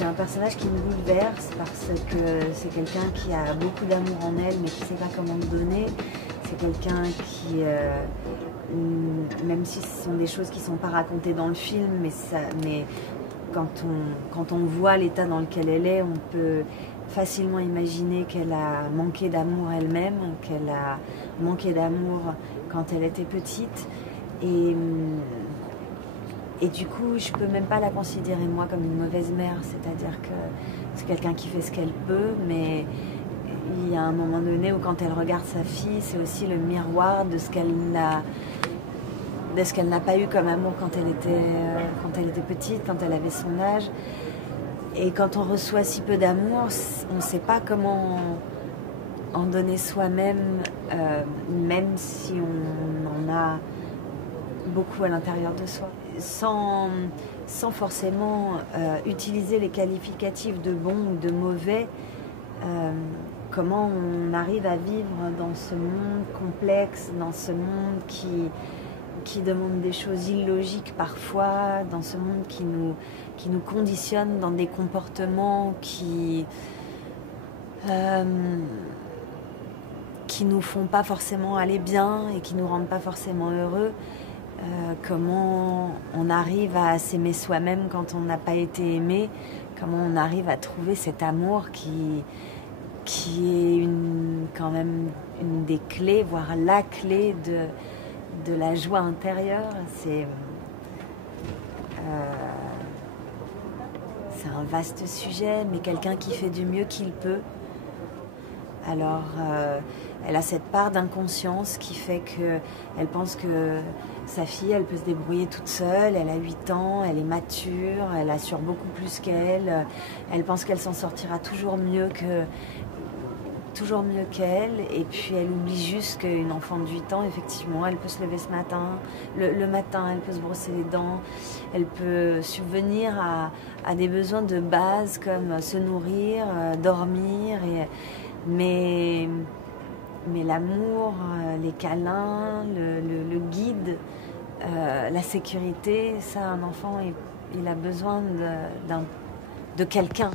C'est un personnage qui me bouleverse parce que c'est quelqu'un qui a beaucoup d'amour en elle mais qui ne sait pas comment le donner. C'est quelqu'un qui, même si ce sont des choses qui ne sont pas racontées dans le film, mais quand on voit l'état dans lequel elle est, on peut facilement imaginer qu'elle a manqué d'amour elle-même, qu'elle a manqué d'amour quand elle était petite. Et du coup, je peux même pas la considérer moi comme une mauvaise mère, c'est-à-dire que c'est quelqu'un qui fait ce qu'elle peut, mais il y a un moment donné où quand elle regarde sa fille, c'est aussi le miroir de ce qu'elle n'a pas eu comme amour quand elle était petite, quand elle avait son âge. Et quand on reçoit si peu d'amour, on ne sait pas comment en donner soi-même, même si on en a beaucoup à l'intérieur de soi, sans forcément utiliser les qualificatifs de bon ou de mauvais. Comment on arrive à vivre dans ce monde complexe, dans ce monde qui demande des choses illogiques parfois, dans ce monde qui nous conditionne dans des comportements qui nous font pas forcément aller bien et qui nous rendent pas forcément heureux. Comment on arrive à s'aimer soi-même quand on n'a pas été aimé, comment on arrive à trouver cet amour qui est quand même une des clés, voire la clé de la joie intérieure. C'est un vaste sujet, mais quelqu'un qui fait du mieux qu'il peut. Alors, elle a cette part d'inconscience qui fait qu'elle pense que sa fille, elle peut se débrouiller toute seule, elle a 8 ans, elle est mature, elle assure beaucoup plus qu'elle, elle pense qu'elle s'en sortira toujours mieux qu'elle, et puis elle oublie juste qu'une enfant de 8 ans, effectivement, elle peut se lever le matin, elle peut se brosser les dents, elle peut subvenir à des besoins de base comme se nourrir, dormir, mais l'amour, les câlins, le guide, la sécurité, ça, un enfant, il a besoin de quelqu'un.